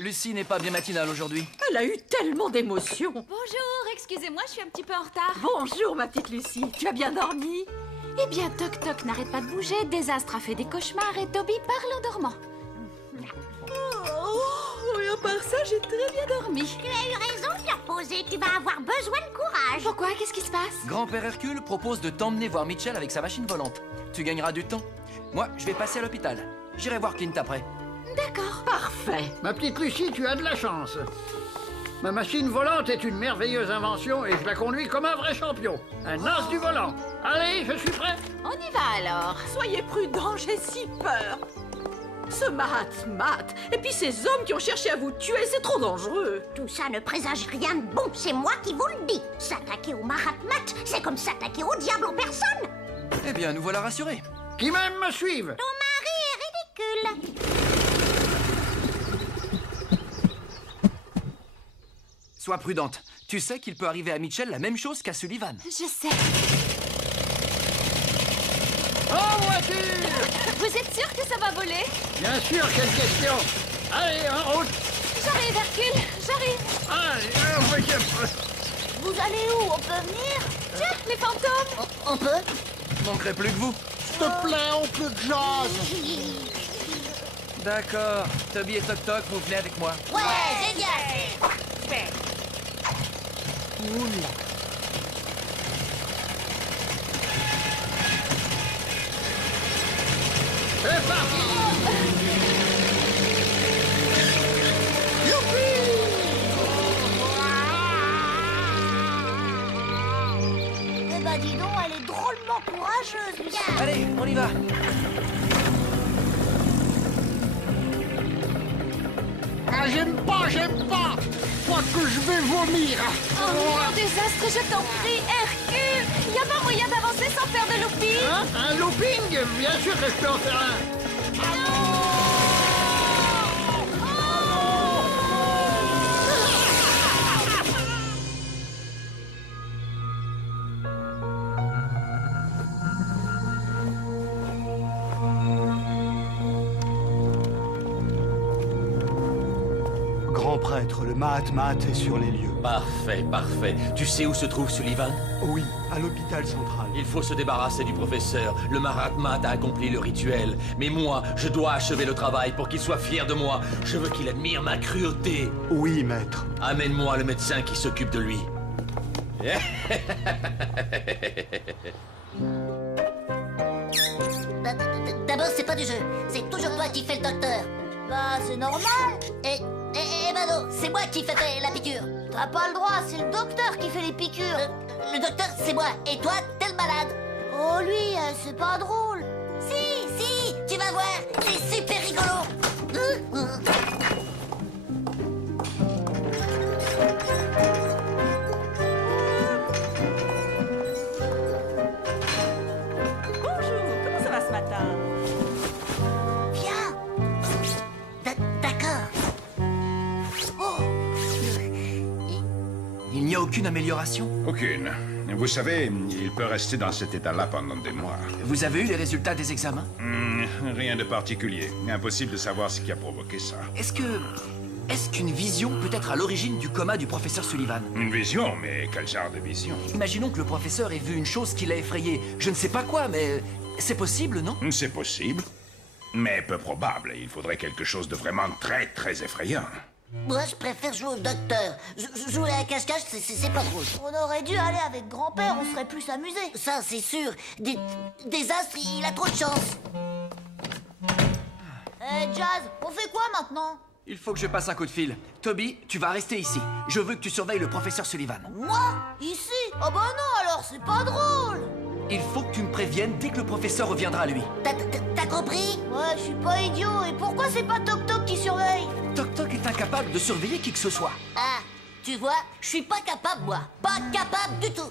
Lucie n'est pas bien matinale aujourd'hui. Elle a eu tellement d'émotions. Bonjour, excusez-moi, je suis un petit peu en retard. Bonjour, ma petite Lucie. Tu as bien dormi? Eh bien, Toc Toc n'arrête pas de bouger, Désastre a fait des cauchemars et Toby parle en dormant. Oh, et à part ça, j'ai très bien dormi. Tu as eu raison de te reposer, tu vas avoir besoin de courage. Pourquoi? Qu'est-ce qui se passe? Grand-père Hercule propose de t'emmener voir Mitchell avec sa machine volante. Tu gagneras du temps. Moi, je vais passer à l'hôpital. J'irai voir Clint après. D'accord. Parfait. Ma petite Lucie, tu as de la chance. Ma machine volante est une merveilleuse invention et je la conduis comme un vrai champion. Un as du volant. Allez, je suis prêt. On y va alors. Soyez prudents, j'ai si peur. Ce Mahatmat, et puis ces hommes qui ont cherché à vous tuer, c'est trop dangereux. Tout ça ne présage rien de bon, c'est moi qui vous le dis. S'attaquer au Mahatmat, c'est comme s'attaquer au diable en personne. Eh bien, nous voilà rassurés. Qui même me suivent. Ton mari est ridicule. Sois prudente. Tu sais qu'il peut arriver à Mitchell la même chose qu'à Sullivan. Je sais. En voiture. Vous êtes sûr que ça va voler? Bien sûr, quelle question. Allez, en route. J'arrive, Hercule, j'arrive. Allez, on va Vous allez où? On peut venir? Tiens, les fantômes. On peut? Manquerait plus que vous. S'il te plaît, oncle Jazz. D'accord. Toby et Toc Toc, vous venez avec moi. Ouais, génial. C'est parti. Eh ben dis donc, elle est drôlement courageuse, Lucie. Allez, on y va. Ah, j'aime pas. Je crois que je vais vomir. Oh non, Désastre, je t'en prie, Hercule. Y a pas moyen d'avancer sans faire de looping? Hein? Un looping? Bien sûr que je peux en faire un. Grand prêtre, le Mahatmat est sur les lieux. Parfait, parfait. Tu sais où se trouve Sullivan? Oui, à l'hôpital central. Il faut se débarrasser du professeur. Le Mahatmat a accompli le rituel. Mais moi, je dois achever le travail pour qu'il soit fier de moi. Je veux qu'il admire ma cruauté. Oui, maître. Amène-moi le médecin qui s'occupe de lui. D'abord, c'est pas du jeu. C'est toujours toi qui fais le docteur. Bah, c'est normal. Eh ben non, c'est moi qui fais la piqûre. T'as pas le droit, c'est le docteur qui fait les piqûres. Le docteur, c'est moi. Et toi, t'es le malade. Oh, lui, c'est pas drôle. Si, tu vas voir. C'est super rigolo. Bonjour, comment ça va ce matin? Viens. D'accord. Oh. Il n'y a aucune amélioration. Aucune. Vous savez, il peut rester dans cet état-là pendant des mois. Vous avez eu les résultats des examens? Rien de particulier. Impossible de savoir ce qui a provoqué ça. Est-ce qu'une vision peut être à l'origine du coma du professeur Sullivan? Une vision, mais quel genre de vision? Imaginons que le professeur ait vu une chose qui l'a effrayé. Je ne sais pas quoi, mais c'est possible, non? C'est possible, mais peu probable. Il faudrait quelque chose de vraiment très, très effrayant. Moi, je préfère jouer au docteur. Jouer à cache-cache, c'est pas drôle. On aurait dû aller avec grand-père, on serait plus amusés. Ça, c'est sûr. Désastre, il a trop de chance. Jazz, on fait quoi maintenant? Il faut que je passe un coup de fil. Toby, tu vas rester ici. Je veux que tu surveilles le professeur Sullivan. Moi? Ici? Oh bah non, alors c'est pas drôle. Il faut que tu me préviennes dès que le professeur reviendra à lui. T'as compris? Ouais, je suis pas idiot. Et pourquoi c'est pas Toc Toc qui surveille? Toc Toc est incapable de surveiller qui que ce soit. Ah, tu vois, je suis pas capable, moi. Pas capable du tout.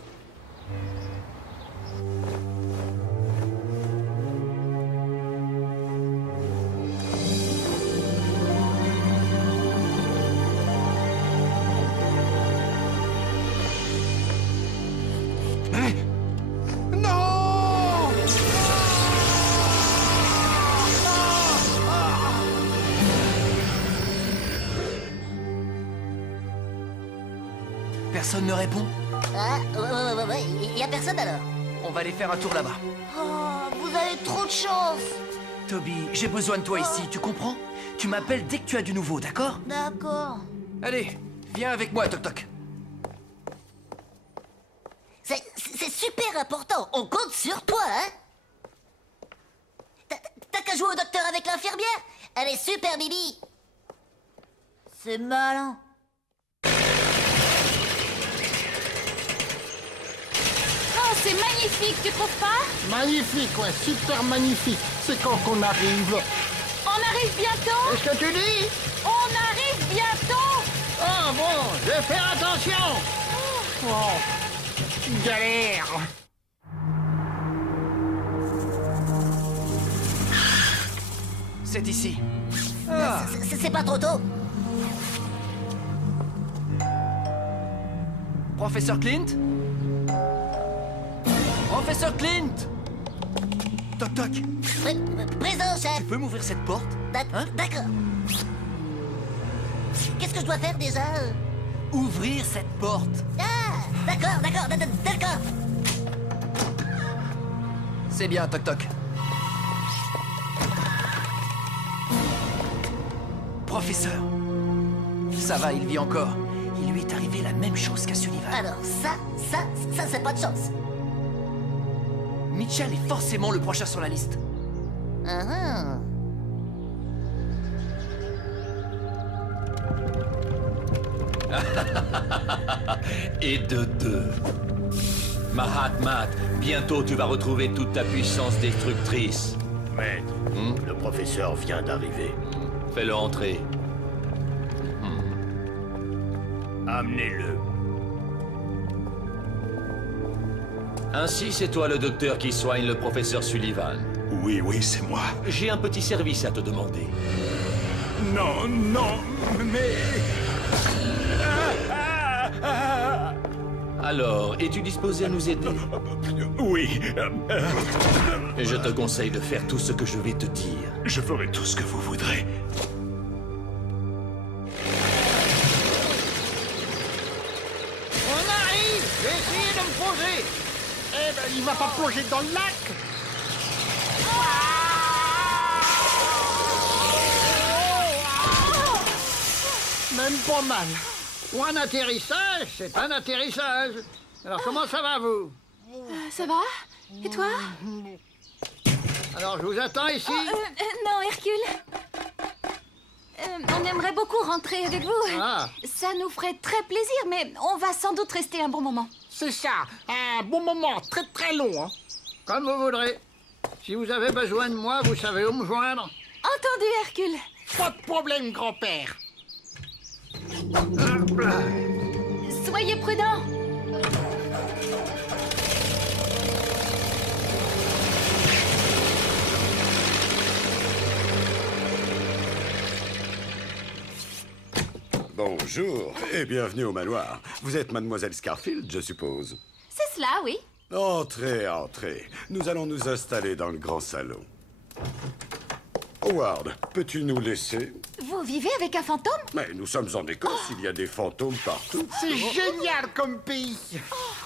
Personne ne répond. Ah, ouais, y a personne alors. On va aller faire un tour là-bas. Oh, vous avez trop de chance. Toby, j'ai besoin de toi ici, tu comprends? Tu m'appelles dès que tu as du nouveau, d'accord? D'accord. Allez, viens avec moi, Toc Toc. C'est super important. On compte sur toi, hein? T'as qu'à jouer au docteur avec l'infirmière? Elle est super, Bibi. C'est malin. Oh, c'est magnifique, tu trouves pas? Magnifique, ouais, super magnifique. C'est quand qu'on arrive? On arrive bientôt? Qu'est-ce que tu dis? On arrive bientôt! Ah bon, je vais faire attention. Oh, galère. C'est ici. C'est pas trop tôt. Professeur Clint? Professeur Clint! Toc Toc, Présent, chef. tu peux m'ouvrir cette porte? Hein? D'accord. Qu'est-ce que je dois faire déjà? Ouvrir cette porte! Ah, d'accord. C'est bien, Toc Toc. Professeur, ça va, il vit encore. Il lui est arrivé la même chose qu'à Sullivan. Alors ça, c'est pas de chance. Mitchell est forcément le prochain sur la liste. Et de deux. Mahatma, bientôt tu vas retrouver toute ta puissance destructrice. Maître, le professeur vient d'arriver. Fais-le entrer. Amenez-le. Ainsi, c'est toi le docteur qui soigne le professeur Sullivan. Oui, c'est moi. J'ai un petit service à te demander. Non, mais... Alors, es-tu disposé à nous aider? Oui, Et je te conseille de faire tout ce que je vais te dire. je ferai tout ce que vous voudrez. On arrive. J'ai essayé de me poser. Eh ben, il va pas plonger dans le lac. Même pas mal. Ou un atterrissage, c'est un atterrissage. Alors, comment ça va, vous? Ça va? Et toi? Alors, je vous attends ici. Non, Hercule. On aimerait beaucoup rentrer avec vous. Ah. Ça nous ferait très plaisir, mais on va sans doute rester un bon moment. C'est ça, un bon moment, très très long. Hein. Comme vous voudrez. Si vous avez besoin de moi, vous savez où me joindre. Entendu, Hercule. Pas de problème, grand-père. Soyez prudents. Bonjour et bienvenue au manoir. Vous êtes mademoiselle Scarfield, je suppose. C'est cela, oui. Entrez. Nous allons nous installer dans le grand salon. Howard, peux-tu nous laisser? Vous vivez avec un fantôme? Mais nous sommes en Écosse, il y a des fantômes partout. C'est génial comme pays.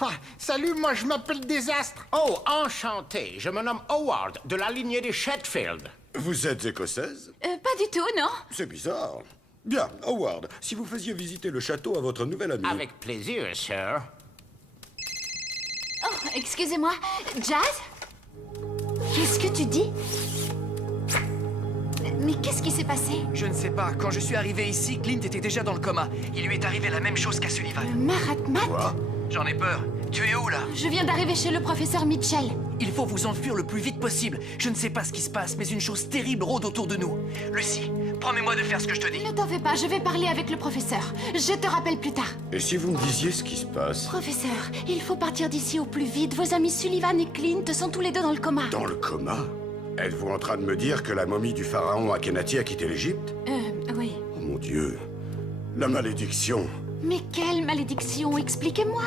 Ah, salut, moi je m'appelle Désastre. Oh, enchanté. Je me nomme Howard, de la lignée des Shetfield. Vous êtes écossaise? Pas du tout, non. C'est bizarre. Bien, Howard, si vous faisiez visiter le château à votre nouvelle amie... Avec plaisir, sir. Oh, excusez-moi. Jazz? Qu'est-ce que tu dis? Mais qu'est-ce qui s'est passé? Je ne sais pas. Quand je suis arrivé ici, Clint était déjà dans le coma. Il lui est arrivé la même chose qu'à Sullivan. Mahatma? Quoi? J'en ai peur. Tu es où, là? Je viens d'arriver chez le professeur Mitchell. Il faut vous enfuir le plus vite possible. Je ne sais pas ce qui se passe, mais une chose terrible rôde autour de nous. Lucie, promets-moi de faire ce que je te dis. Ne t'en fais pas, je vais parler avec le professeur. Je te rappelle plus tard. Et si vous me disiez ce qui se passe? Professeur, il faut partir d'ici au plus vite. Vos amis Sullivan et Clint sont tous les deux dans le coma. Dans le coma? Êtes-vous en train de me dire que la momie du pharaon Akhénaty a quitté l'Égypte? Oui. Oh mon Dieu. La malédiction. Mais quelle malédiction, expliquez-moi.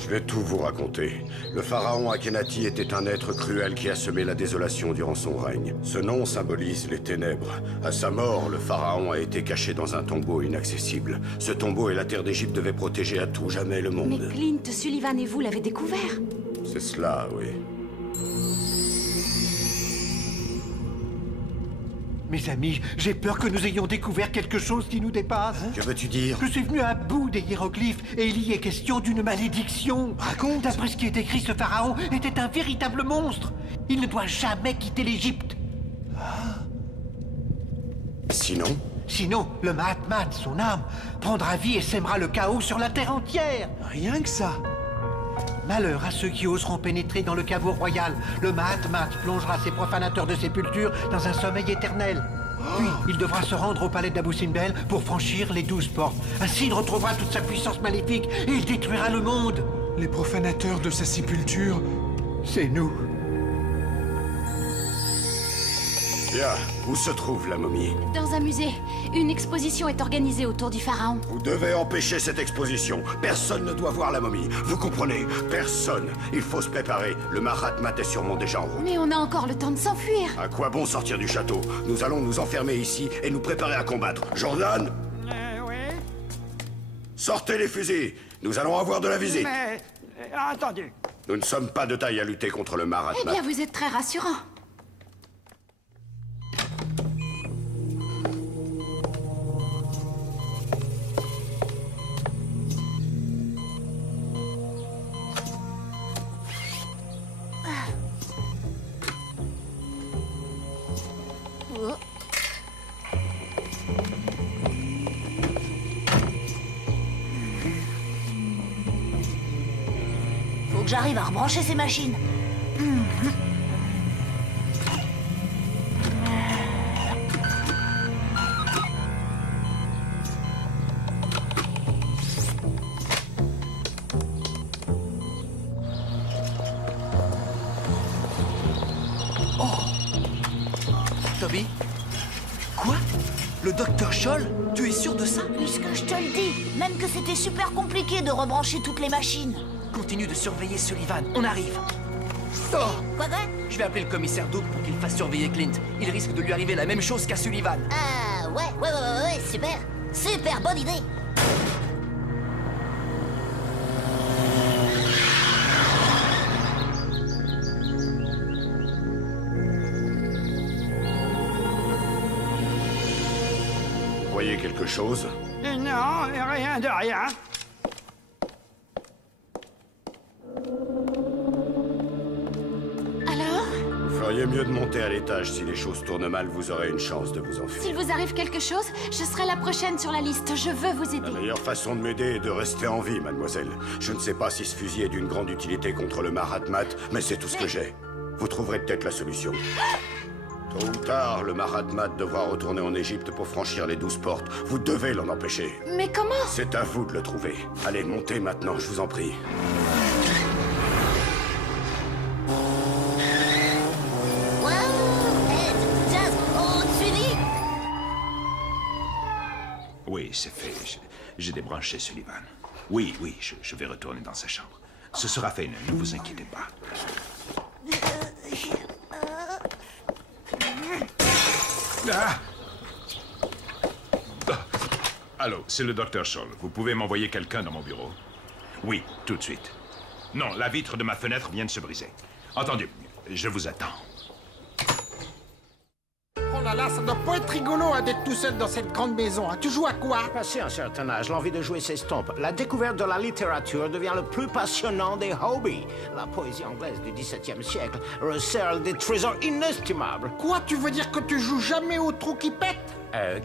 Je vais tout vous raconter. Le pharaon Akhénaty était un être cruel qui a semé la désolation durant son règne. Ce nom symbolise les ténèbres. À sa mort, le pharaon a été caché dans un tombeau inaccessible. Ce tombeau et la terre d'Égypte devaient protéger à tout jamais le monde. Mais Clint, Sullivan et vous l'avez découvert. C'est cela, oui. Mes amis, j'ai peur que nous ayons découvert quelque chose qui nous dépasse. Que veux-tu dire? Je suis venu à bout des hiéroglyphes et il y est question d'une malédiction. Raconte. D'après ce qui est écrit, ce pharaon était un véritable monstre. Il ne doit jamais quitter l'Égypte. Sinon? Sinon, le Mahatmat, son âme, prendra vie et sèmera le chaos sur la terre entière. Rien que ça. Malheur à ceux qui oseront pénétrer dans le caveau royal. Le Mahatmat plongera ses profanateurs de sépulture dans un sommeil éternel. Puis, il devra se rendre au palais d'Abou Simbel pour franchir les 12 portes. Ainsi, il retrouvera toute sa puissance maléfique et il détruira le monde. Les profanateurs de sa sépulture. C'est nous. Bien, où se trouve la momie? Dans un musée, une exposition est organisée autour du pharaon. Vous devez empêcher cette exposition. Personne ne doit voir la momie. Vous comprenez? Personne. Il faut se préparer. Le Mahatmat est sûrement déjà en route. Mais on a encore le temps de s'enfuir. À quoi bon sortir du château? Nous allons nous enfermer ici et nous préparer à combattre. Jordan? Oui. Sortez les fusils. Nous allons avoir de la visite. Mais... attendez. Nous ne sommes pas de taille à lutter contre le Eh Mahatmat. bien, vous êtes très rassurant. Faut que j'arrive à rebrancher ces machines. Toby? Quoi? Le docteur Scholl? Tu es sûr de ça? Puisque je te le dis, même que c'était super compliqué de rebrancher toutes les machines. Continue de surveiller Sullivan, on arrive. Oh! Quoi? Je vais appeler le commissaire Doug pour qu'il fasse surveiller Clint. Il risque de lui arriver la même chose qu'à Sullivan. Ah, ouais, super. Super bonne idée. Voyez quelque chose? Non, rien de rien. Alors, Vous feriez mieux de monter à l'étage. Si les choses tournent mal, vous aurez une chance de vous s'il enfuir. vous arrive quelque chose, je serai la prochaine sur la liste. Je veux vous La aider. meilleure façon de m'aider est de rester en vie, mademoiselle. Je ne sais pas si ce fusil est d'une grande utilité contre le Mahatmat, mais c'est tout ce que j'ai. Vous trouverez peut-être la solution. Tôt ou tard, le Mahatmat devra retourner en Égypte pour franchir les 12 portes. Vous devez l'en empêcher. Mais comment? C'est à vous de le trouver. Allez, montez maintenant, je vous en prie. Jazz, on te suivi? Oui, c'est fait. J'ai débranché Sullivan. Oui, je vais retourner dans sa chambre. Ce sera fait, ne vous inquiétez pas. Ah! Allô, c'est le docteur Scholl. Vous pouvez m'envoyer quelqu'un dans mon bureau? Oui, tout de suite. Non, la vitre de ma fenêtre vient de se briser. Entendu, je vous attends. Oh là là, ça doit pas être rigolo d'être tout seul dans cette grande maison. Tu joues à quoi? Passé un certain âge, l'envie de jouer s'estompe. La découverte de la littérature devient le plus passionnant des hobbies. La poésie anglaise du XVIIe siècle recèle des trésors inestimables. Quoi? Tu veux dire que tu joues jamais au trou qui pète?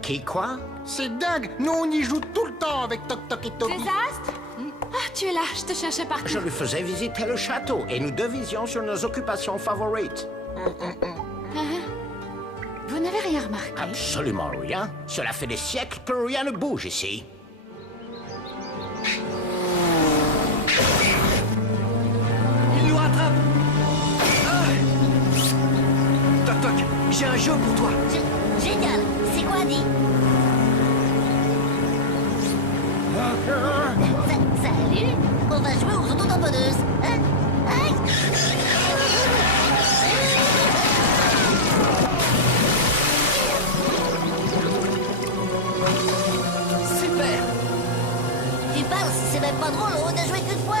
Qui quoi? C'est dingue! Nous, on y joue tout le temps avec Toc Toc et Toby. Désastre? Ah, tu es là, je te cherchais partout. Je lui faisais visiter le château et nous devisions sur nos occupations favorites. Vous n'avez rien remarqué? Absolument rien. Cela fait des siècles que rien ne bouge ici. Il nous rattrape! Ah! Toc toc, j'ai un jeu pour toi. Génial. C'est quoi, dit? Salut. On va jouer aux autotamponneuses. Hein? Aïe. Super! Tu parles, c'est même pas drôle, on a joué qu'une fois.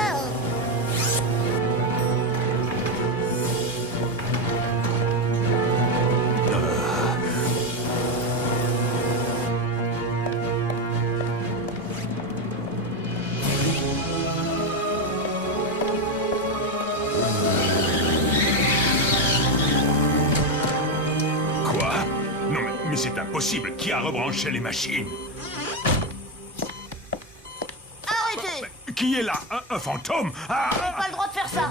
Quoi? Non, mais c'est impossible. Qui a rebranché les machines? Arrêtez! Qui est là? Un fantôme? Ah! Vous n'avez pas le droit de faire ça.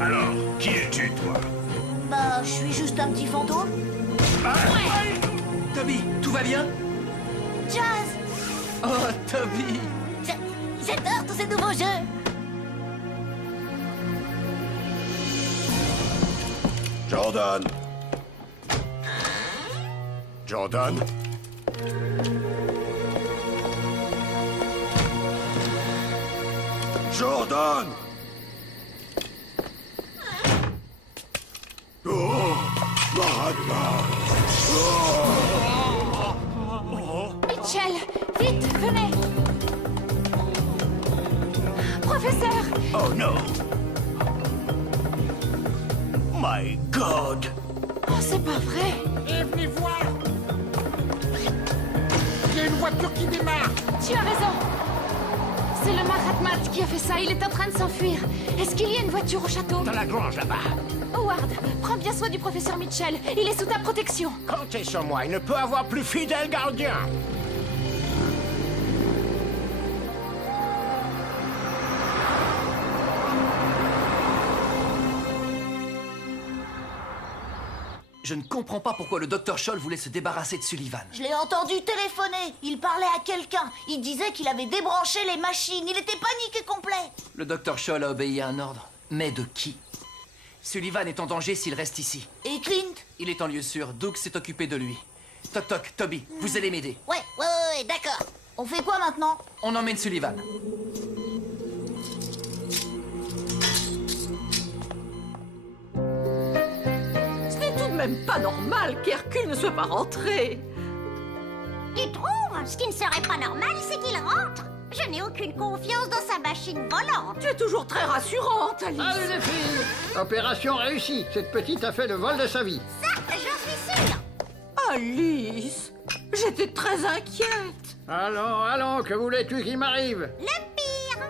Alors, qui es-tu, toi? Bah, je suis juste un petit fantôme. Toby, tout va bien? Jazz! Oh, Toby! J'adore tous ces nouveaux jeux. Jordan! Jordan? Jordan! Oh! Mahatma! Mitchell, vite, venez. Professeur! Oh no! My God! Oh, c'est pas vrai! Et venez voir. Il y a une voiture qui démarre. Tu as raison! C'est le Mahatma qui a fait ça, il est en train de s'enfuir. Est-ce qu'il y a une voiture au château? Dans la grange là-bas. Howard, prends bien soin du professeur Mitchell, il est sous ta protection. Comptez sur moi, il ne peut avoir plus fidèle gardien. Je ne comprends pas pourquoi le Dr. Scholl voulait se débarrasser de Sullivan. Je l'ai entendu téléphoner. Il parlait à quelqu'un. Il disait qu'il avait débranché les machines. Il était paniqué complet. Le Dr. Scholl a obéi à un ordre. Mais de qui? Sullivan est en danger s'il reste ici. Et Clint? Il est en lieu sûr. Doug s'est occupé de lui. Toc toc, Toby, vous allez m'aider. Ouais, d'accord. On fait quoi maintenant? On emmène Sullivan. Ce n'est tout de même pas normal qu'Hercule ne soit pas rentré. Tu trouves? Ce qui ne serait pas normal, c'est qu'il rentre. Je n'ai aucune confiance dans sa machine volante. Tu es toujours très rassurante, Alice. Allez les filles! Opération réussie. Cette petite a fait le vol de sa vie. Ça, j'en suis sûre. Alice, j'étais très inquiète. Allons, que voulais-tu qu'il m'arrive? Le pire.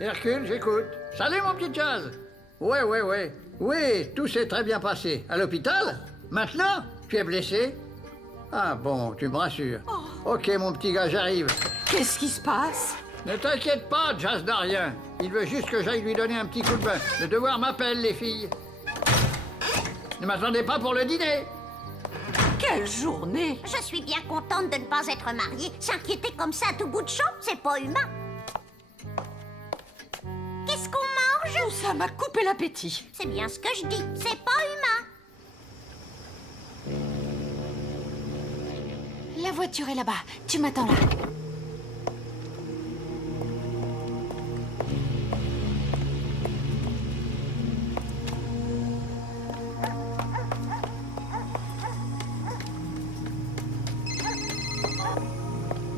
Hercule, j'écoute. Salut mon petit Jazz. Ouais. Oui, tout s'est très bien passé. À l'hôpital? Maintenant? Tu es blessé? Ah bon, tu me rassures. Ok mon petit gars, j'arrive. Qu'est-ce qui se passe? Ne t'inquiète pas, Jazz n'a rien. Il veut juste que j'aille lui donner un petit coup de bain. Le devoir m'appelle, les filles. Ne m'attendez pas pour le dîner. Quelle journée! Je suis bien contente de ne pas être mariée. S'inquiéter comme ça à tout bout de champ, c'est pas humain. Qu'est-ce qu'on mange? Oh, ça m'a coupé l'appétit. C'est bien ce que je dis, c'est pas humain. La voiture est là-bas, tu m'attends là.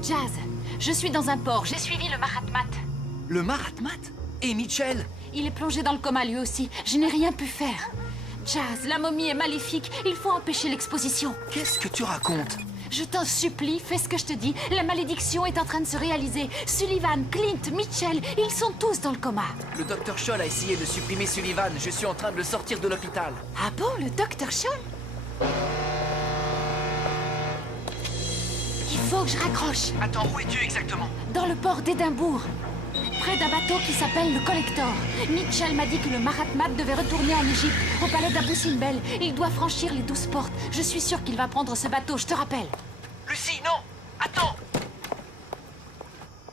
Jazz, je suis dans un port, j'ai suivi le Mahatma. Le Mahatma? Et Mitchell? Il est plongé dans le coma lui aussi, je n'ai rien pu faire. Jazz, la momie est maléfique, il faut empêcher l'exposition. Qu'est-ce que tu racontes? Je t'en supplie, fais ce que je te dis. La malédiction est en train de se réaliser. Sullivan, Clint, Mitchell, ils sont tous dans le coma. Le Dr. Scholl a essayé de supprimer Sullivan. Je suis en train de le sortir de l'hôpital. Ah bon, le Dr. Scholl? Il faut que je raccroche. Attends, où es-tu exactement? Dans le port d'Édimbourg. Près d'un bateau qui s'appelle le Collector. Mitchell m'a dit que le Mahatma devait retourner en Égypte, au palais d'Abou Simbel. Il doit franchir les 12 portes. Je suis sûre qu'il va prendre ce bateau, je te rappelle. Lucie, non! Attends!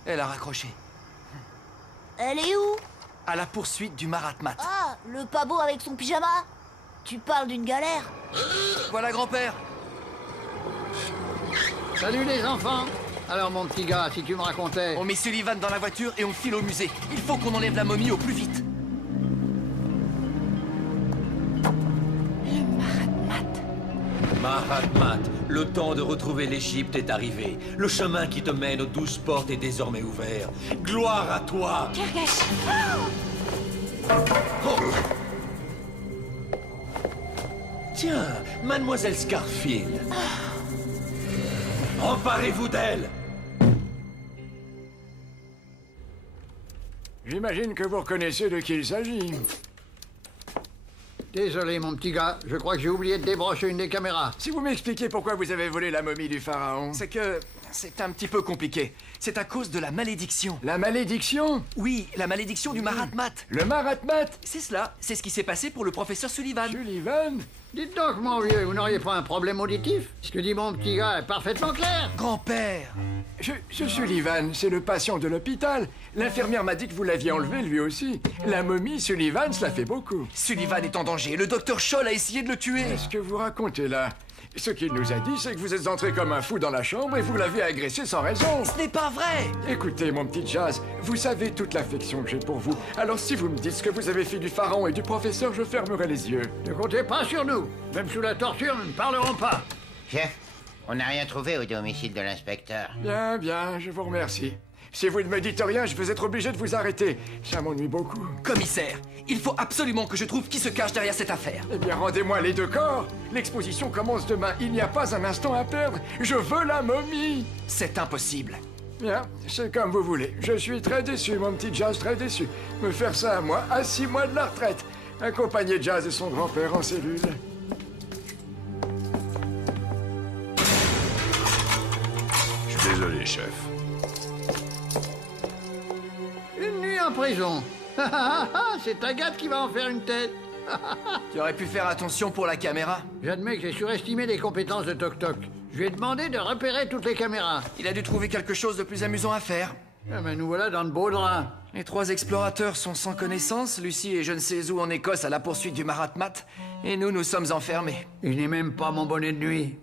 Elle a raccroché. Elle est où? à la poursuite du Mahatmat. Ah, le pas beau avec son pyjama? Tu parles d'une galère? Voilà, grand-père. Salut les enfants. Alors mon petit gars, si tu me racontais... On met Sullivan dans la voiture et on file au musée. Il faut qu'on enlève la momie au plus vite. Mahatmat, le temps de retrouver l'Égypte est arrivé. Le chemin qui te mène aux 12 portes est désormais ouvert. Gloire à toi! Kergesh. Tiens, mademoiselle Scarfield. Emparez-vous d'elle! J'imagine que vous reconnaissez de qui il s'agit. Désolé mon petit gars, je crois que j'ai oublié de débrancher une des caméras. Si vous m'expliquez pourquoi vous avez volé la momie du pharaon... C'est que... c'est un petit peu compliqué. C'est à cause de la malédiction. La malédiction? Oui, la malédiction du Mahatmat. Le Mahatmat? C'est cela. C'est ce qui s'est passé pour le professeur Sullivan. Sullivan? Dites donc mon vieux, vous n'auriez pas un problème auditif? Ce que dit mon petit gars est parfaitement clair. Grand-père. Ce Sullivan, c'est le patient de l'hôpital. L'infirmière m'a dit que vous l'aviez enlevé lui aussi. La momie, Sullivan, cela fait beaucoup. Sullivan est en danger. Le docteur Scholl a essayé de le tuer. Qu'est-ce que vous racontez là? Ce qu'il nous a dit, c'est que vous êtes entré comme un fou dans la chambre et vous l'avez agressé sans raison. Ce n'est pas vrai. Écoutez, mon petit Jazz, vous savez toute l'affection que j'ai pour vous. Alors si vous me dites ce que vous avez fait du pharaon et du professeur, je fermerai les yeux. Ne comptez pas sur nous. Même sous la torture, nous ne parlerons pas. Chef, on n'a rien trouvé au domicile de l'inspecteur. Bien, bien, je vous remercie. Si vous ne me dites rien, je vais être obligé de vous arrêter. Ça m'ennuie beaucoup. Commissaire, il faut absolument que je trouve qui se cache derrière cette affaire. Eh bien, rendez-moi les 2 corps. L'exposition commence demain. Il n'y a pas un instant à perdre. Je veux la momie. C'est impossible. Bien, c'est comme vous voulez. Je suis très déçu, mon petit Jazz, très déçu. Me faire ça à moi, à 6 mois de la retraite. Accompagner Jazz et son grand-père en cellule. Je suis désolé, chef. Une nuit en prison. C'est Agathe qui va en faire une tête. Tu aurais pu faire attention pour la caméra. J'admets que j'ai surestimé les compétences de Toc Toc. Je lui ai demandé de repérer toutes les caméras. Il a dû trouver quelque chose de plus amusant à faire. Ah ben nous voilà dans de beaux draps. Les 3 explorateurs sont sans connaissance. Lucie est je ne sais où en Écosse à la poursuite du Mahatmat. Et nous sommes enfermés. Et je n'ai même pas mon bonnet de nuit.